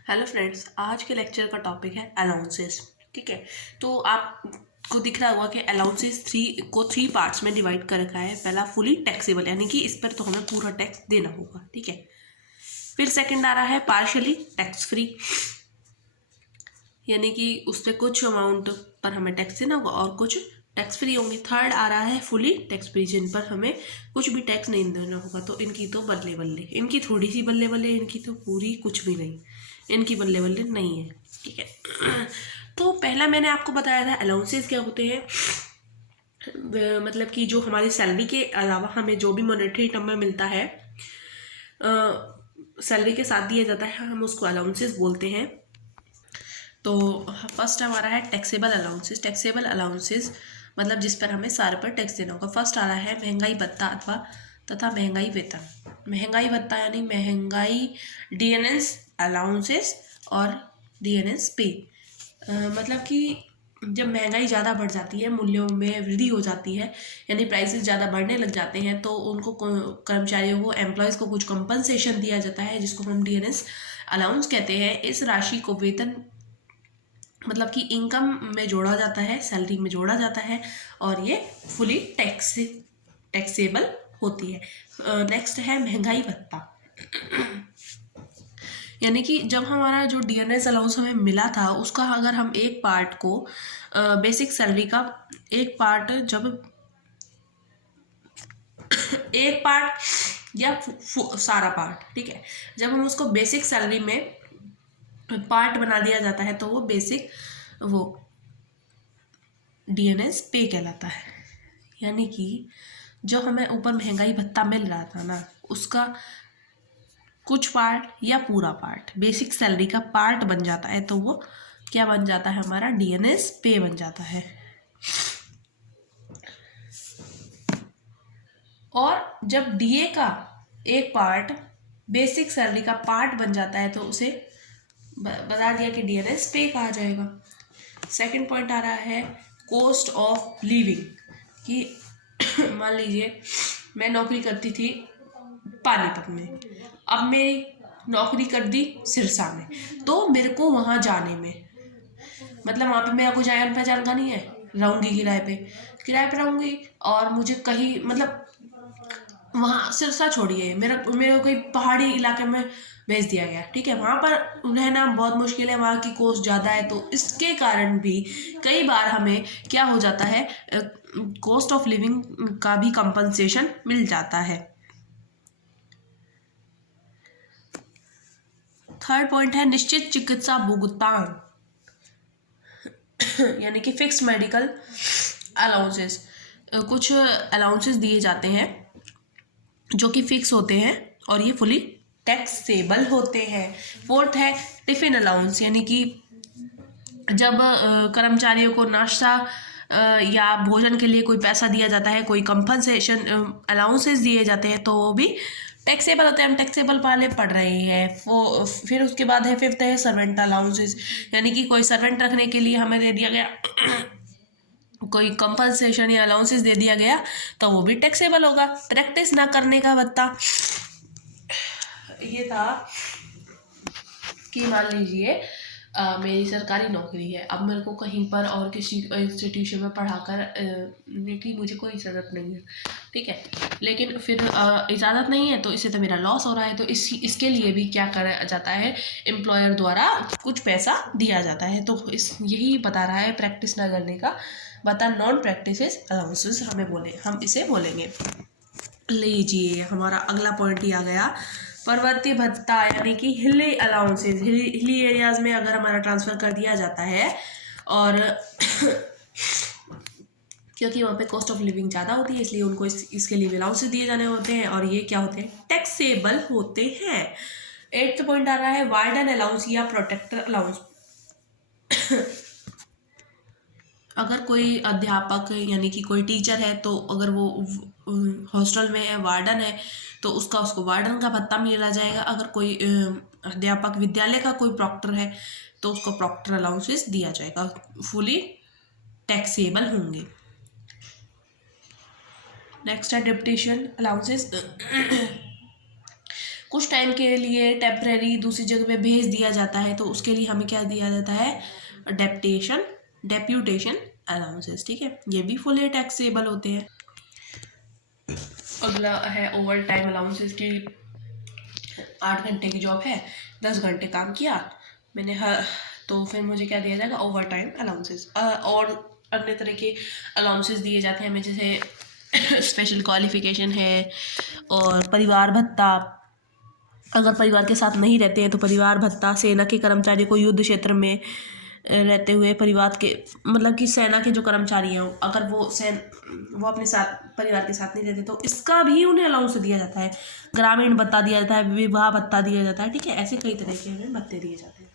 Hello friends, आज के lecture का टॉपिक है अलाउंसेस। ठीक है, तो आपको दिख रहा होगा कि अलाउंसेस थ्री पार्ट्स में डिवाइड कर रखा है। पहला फुली टैक्सेबल, यानी कि इस पर तो हमें पूरा टैक्स देना होगा। ठीक है, फिर सेकंड आ रहा है पार्शियली टैक्स फ्री, यानी कि उस पर कुछ अमाउंट पर हमें टैक्स देना होगा और कुछ टैक्स फ्री होंगे। थर्ड आ रहा है फुली टैक्स फ्री, जिन पर हमें कुछ भी टैक्स नहीं देना होगा। तो इनकी तो बल्ले बल्ले, इनकी थोड़ी सी बल्ले बल्ले, इनकी तो पूरी कुछ भी नहीं, इनकी बल्ले बल्ले नहीं है। ठीक है, तो पहला मैंने आपको बताया था अलाउंसेस क्या होते हैं। मतलब कि जो हमारी सैलरी के अलावा हमें जो भी मॉनेटरी टर्म में मिलता है, सैलरी के साथ दिया जाता है, हम उसको अलाउंसेस बोलते हैं। तो फर्स्ट हमारा है टैक्सेबल अलाउंसेस। टैक्सेबल अलाउंसेस मतलब जिस पर हमें सारे पर टैक्स देना होगा। फर्स्ट आ रहा है महंगाई भत्ता अथवा तथा महंगाई वेतन। महंगाई भत्ता यानी महंगाई डीएनएस अलाउंसेस और डीएनएस पे। मतलब कि जब महंगाई ज़्यादा बढ़ जाती है, मूल्यों में वृद्धि हो जाती है, यानी प्राइसेस ज़्यादा बढ़ने लग जाते हैं, तो उनको कर्मचारियों को, एम्प्लॉयज़ को कुछ कंपनसेशन दिया जाता है, जिसको हम डीएनएस अलाउंस कहते हैं। इस राशि को वेतन मतलब कि इनकम में जोड़ा जाता है, सैलरी में जोड़ा जाता है, और ये फुली टैक्सेबल होती है। नेक्स्ट है महंगाई भत्ता, यानी कि जब हमारा जो डीएनएस अलाउंस हमें मिला था, उसका अगर हम एक पार्ट को बेसिक सैलरी का एक पार्ट, जब एक पार्ट या सारा पार्ट, ठीक है, जब हम उसको बेसिक सैलरी में पार्ट बना दिया जाता है, तो वो बेसिक वो डीएनएस पे कहलाता है। यानी कि जो हमें ऊपर महंगाई भत्ता मिल रहा था ना, उसका कुछ पार्ट या पूरा पार्ट बेसिक सैलरी का पार्ट बन जाता है, तो वो क्या बन जाता है, हमारा डीएनएस पे बन जाता है। और जब डीए का एक पार्ट बेसिक सैलरी का पार्ट बन जाता है, तो उसे बता दिया कि डीएनएस पे कहा जाएगा। सेकंड पॉइंट आ रहा है कॉस्ट ऑफ लिविंग, कि मान लीजिए मैं नौकरी करती थी पानीपत में, अब मेरी नौकरी कर दी सिरसा में, तो मेरे को वहाँ जाने में, मतलब वहाँ पे मेरा कोई जान पहचान का नहीं है, रहूँगी किराए पे रहूँगी, और मुझे कहीं मतलब वहाँ सिरसा छोड़िए, मेरे को कोई पहाड़ी इलाके में भेज दिया गया। ठीक है, वहाँ पर रहना बहुत मुश्किल है, वहाँ की कॉस्ट ज़्यादा है, तो इसके कारण भी कई बार हमें क्या हो जाता है, कॉस्ट ऑफ लिविंग का भी कंपनसेशन मिल जाता है। थर्ड पॉइंट है निश्चित चिकित्सा भुगतान, यानी कि फिक्स्ड मेडिकल अलाउंसेस। कुछ अलाउंसेस दिए जाते हैं जो कि फिक्स होते हैं, और ये फुली टैक्सेबल होते हैं। फोर्थ है टिफिन अलाउंस, यानी कि जब कर्मचारियों को नाश्ता या भोजन के लिए कोई पैसा दिया जाता है, कोई कंपनसेशन अलाउंसेस दिए जाते हैं, तो वो भी टैक्सेबल होते हैं। हम टैक्सेबल वाले पढ़ रहे हैं। वो फिर उसके बाद है फिफ्थ है सर्वेंट अलाउंसेस, यानी कि कोई सर्वेंट रखने के लिए हमें दे दिया गया कोई कंपनसेशन या अलाउंसेस दे दिया गया, तो वो भी टैक्सेबल होगा। प्रैक्टिस ना करने का भत्ता, ये था कि मान लीजिए मेरी सरकारी नौकरी है, अब मेरे को कहीं पर और किसी इंस्टीट्यूशन में पढ़ाकर की मुझे कोई इजाज़त नहीं है। ठीक है, लेकिन फिर इजाज़त नहीं है, तो इससे तो मेरा लॉस हो रहा है, तो इसके लिए भी क्या करा जाता है, एम्प्लॉयर द्वारा कुछ पैसा दिया जाता है। तो यही बता रहा है प्रैक्टिस ना करने का बता, नॉन प्रैक्टिस अलाउंसेस हम इसे बोलेंगे। लीजिए हमारा अगला पॉइंट ही आ गया, पर्वतीय भत्ता, यानी कि हिली अलाउंसेस। हिली एरियाज में अगर हमारा ट्रांसफ़र कर दिया जाता है, और क्योंकि वहाँ पे कॉस्ट ऑफ लिविंग ज़्यादा होती है, इसलिए उनको इसके लिए अलाउंसेस दिए जाने होते हैं, और ये क्या होते हैं, टैक्सेबल होते हैं। एट्थ पॉइंट आ रहा है वार्डन अलाउंस या प्रोटेक्टर अलाउंस। अगर कोई अध्यापक यानी कि कोई टीचर है, तो अगर वो हॉस्टल में है, वार्डन है, तो उसको वार्डन का भत्ता मिला जाएगा। अगर कोई अध्यापक विद्यालय का कोई प्रॉक्टर है, तो उसको प्रॉक्टर अलाउंसेस दिया जाएगा, फुली टैक्सेबल होंगे। नेक्स्ट है डिप्टेशन अलाउंसेस। कुछ टाइम के लिए टेम्परेरी दूसरी जगह पे भेज दिया जाता है, तो उसके लिए हमें क्या दिया जाता है, डेप्यूटेशन अलाउंसेस, ठीक है, ये भी फुली टैक्सेबल होते हैं। अगला है ओवर टाइम अलाउंसेस की। 8 घंटे की जॉब है, 10 घंटे काम किया मैंने, तो फिर मुझे क्या दिया जाएगा, ओवर टाइम अलाउंसेस। और अन्य तरह के अलाउंसेस दिए जाते हैं हमें, जैसे स्पेशल क्वालिफिकेशन है, और परिवार भत्ता, अगर परिवार के साथ नहीं रहते हैं तो परिवार भत्ता, सेना के कर्मचारी को युद्ध क्षेत्र में रहते हुए परिवार के, मतलब कि सेना के जो कर्मचारी हैं अगर वो अपने साथ परिवार के साथ नहीं रहते तो इसका भी उन्हें अलाउंस दिया जाता है। ग्रामीण भत्ता दिया जाता है, विवाह भत्ता दिया जाता है, ठीक है, ऐसे कई तरह के हमें भत्ते दिए जाते हैं।